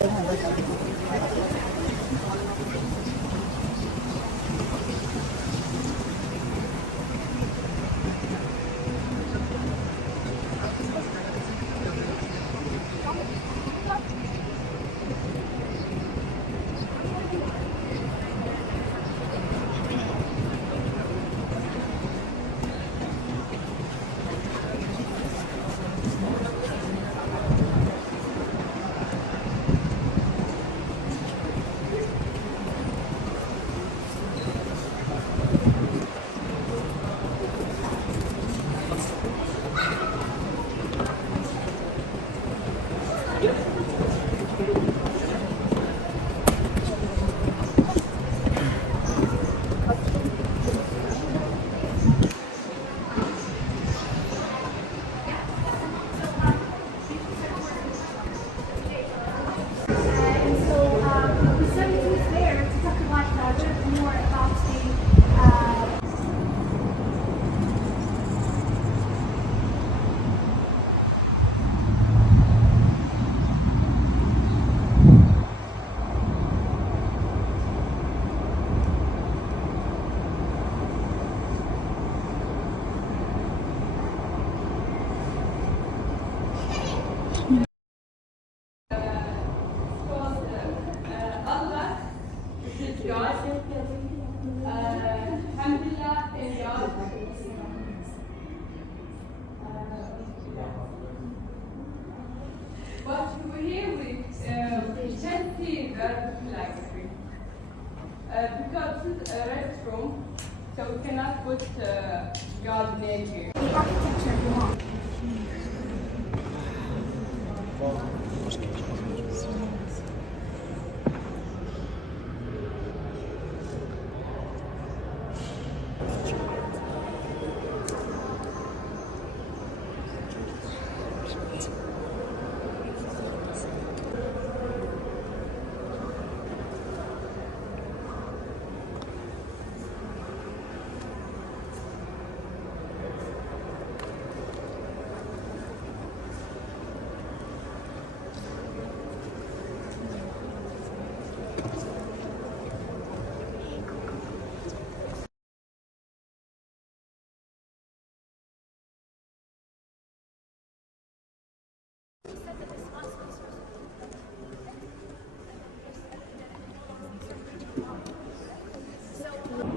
But here we can see the flag because it's a restroom, so we cannot put God near here. The architecture of the mosque.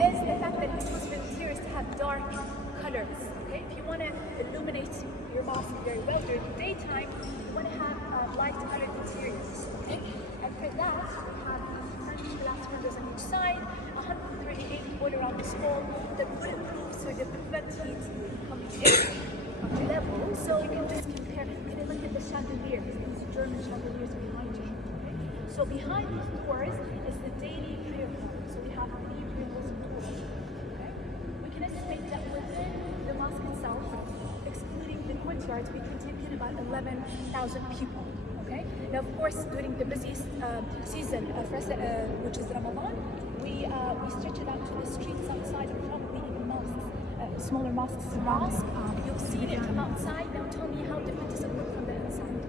Is the fact that it was volunteers to have dark colors. Okay, if you want to illuminate your mosque very well during the daytime, you want to have light-colored interiors. Okay, and for that we have French glass windows on each side, 138 all around this wall that bulletproof, so they prevent heat coming in level. So you can just compare. You can look at the chandeliers, these German chandeliers behind you. Okay? So behind these doors is the daily prayer hall. So we have three prayer halls and doors. Okay? We can estimate that within the mosque itself, excluding the courtyards, we can take in about 11,000 people. Okay? Now, of course, during the busiest season, which is Ramadan, we stretch it out to the streets outside and probably even mosques. Smaller mosques around. You've seen it from outside. Now tell me, how different does it look from the inside?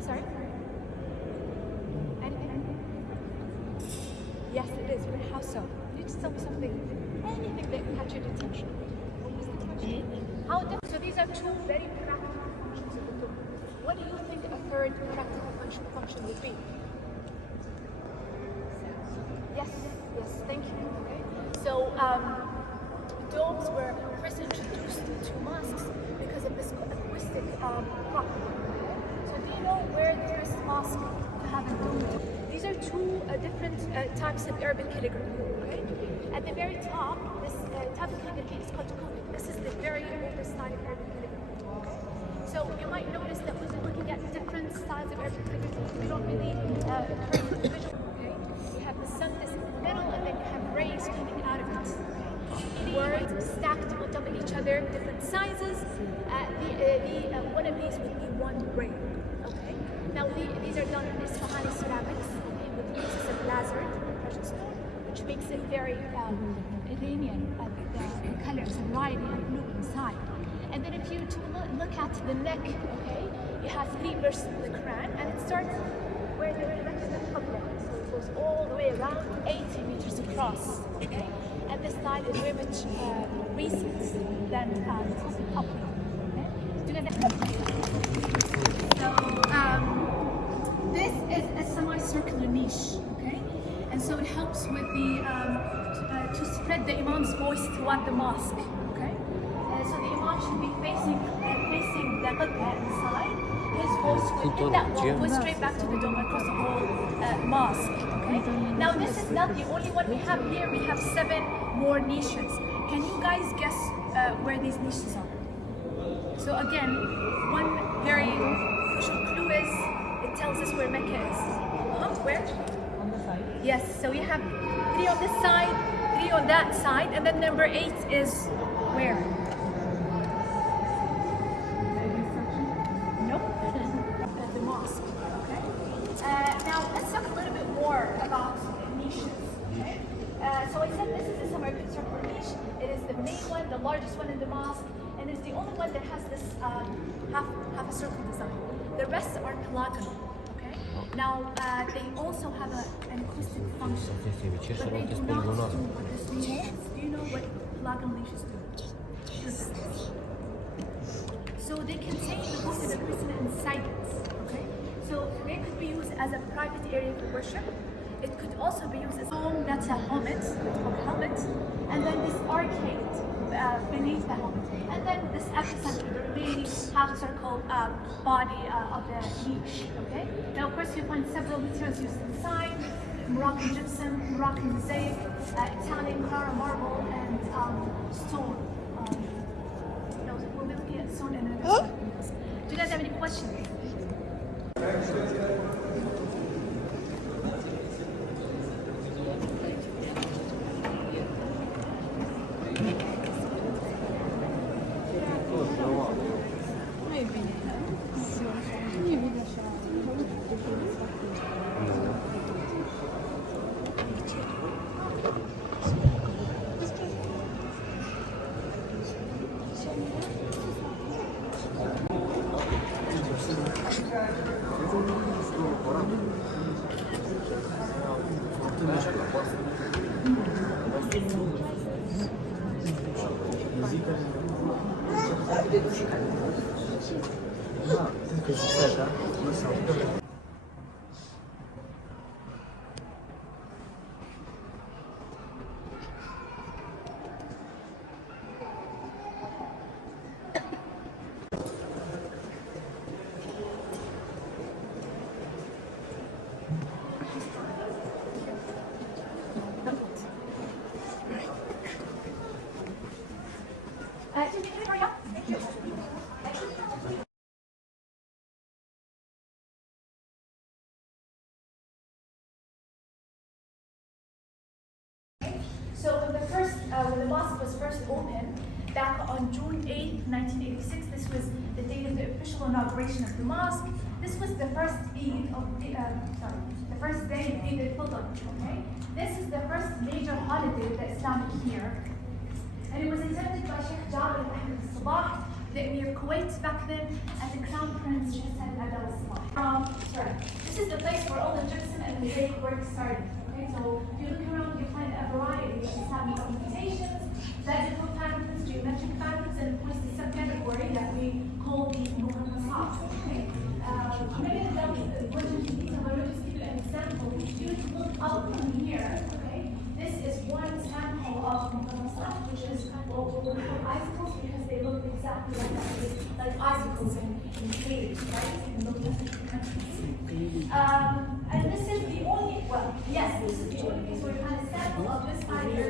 Sorry? Anything? Yes, it is. But how so? You just tell me something. Anything that catch your attention. How different? So these are two very practical functions of the dome. What do you think a third practical function would be? Yes, thank you. Okay. So domes were first introduced to mosques because of this acoustic property. So do you know where the first mosque to have a dome? These are two different types of Arabic calligraphy. Okay? At the very top, this type of calligraphy is called Kuwait. This is the very oldest style of Arabic calligraphy. Okay? So you might notice that when we're looking at different styles of Arabic calligraphy, we don't really turn to the visual. Okay? We have the sun is in the middle, and then you have rays coming out of it. Words stacked on top of each other, different sizes. One of these would be one ray. Okay. Now these are done in Isfahani ceramics, okay, with the uses of lazarite, precious stone, which makes it very Iranian. The colors, variety, and blue inside. And then if you look at the neck, okay, you have 3 verses of the Quran, and it starts where they were erected in Qibla. So it goes all the way around 80 meters across. Okay? And this style is very much recent than something popular. Okay? Do you guys So this is a semicircular niche. Okay? And so it helps with the to spread the Imam's voice throughout the mosque. Okay? So the Imam should be facing the Qibla inside. His voice would, that wall goes straight back to the dome across the whole mosque. Okay? Now this is not the only one we have here. We have 7 more niches. Can you guys guess where these niches are? So again, one very crucial clue is it tells us where Mecca is. Where? On the side. Yes. So we have 3 on this side, 3 on that side, and then number 8 is where? The mosque. Okay. Now let's talk a little bit more about niches. Okay. So I said this is a semi-circular niche. It is the main one, the largest one in the mosque, and it's the only one that has this half a circle design. The rest are polygonal. Okay. Now they also have an acoustic function, but they do not do what this niche is. Do you know what polygonal niches do? So they contain the book and the person inside it. Okay? So they could be used as a private area for worship. It could also be used as a home that's a helmet, called helmet, and then this arcade beneath the helmet, and then this epicenter, the remaining half-circle body of the niche. Okay? Now, of course, you find several materials used inside: Moroccan gypsum, Moroccan mosaic, Italian Carrara marble, and stone. We'll be looking at stone in another slide. Do you guys have any questions? So when the mosque was first opened, back on June 8, 1986, this was the date of the official inauguration of the mosque. This was the first Eid of the first day of Eid al-Fitr. Okay, this is the first major holiday of the Islamic year, and it was attended by Sheikh Jabir al-Sabah, the Emir of Kuwait back then, and the Crown Prince Sheikh al-Sabah. This is the place where all the gypsum and mosaic work started. Okay, so if you look around, you find a variety of Islamic ornamentations, vegetable patterns, geometric patterns, and of course the subcategory that we call the Mosques. Okay, many of them went into detail, but I'll just give you an example. If you look up from here, okay, this is one sample of Mosques, which is what we call icicles because they look exactly like that, like icicles in caves, right? In those different countries. And this is the only, this is the only piece where you find a sample of this idea.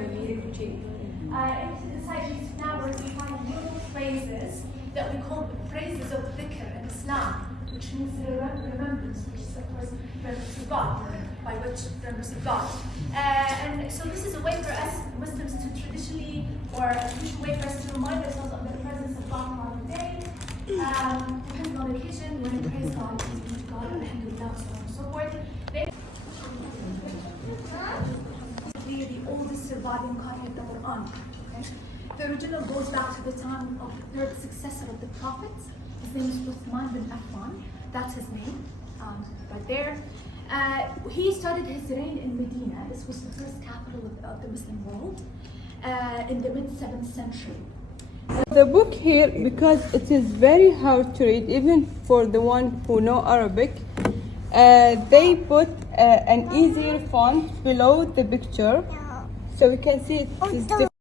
Inside these flowers, we find little phrases that we call phrases of dhikr in Islam, which means remembrance, which is of course remembrance of God, by which remembrance of God. And so this is a way for us Muslims to traditionally, or a traditional way for us to remind ourselves of the presence of God on the day. Depending on the occasion, when we praise God, we speak to God, alhamdulillah, so on and so forth. The oldest surviving copy of the Quran. Okay? The original goes back to the time of the third successor of the prophets, His name is Uthman bin Affan. That's his name, right there. He started his reign in Medina. This was the first capital of the Muslim world in the mid-7th century. The book here, because it is very hard to read, even for the one who know Arabic, they put an easier font below the picture, so we can see it is different.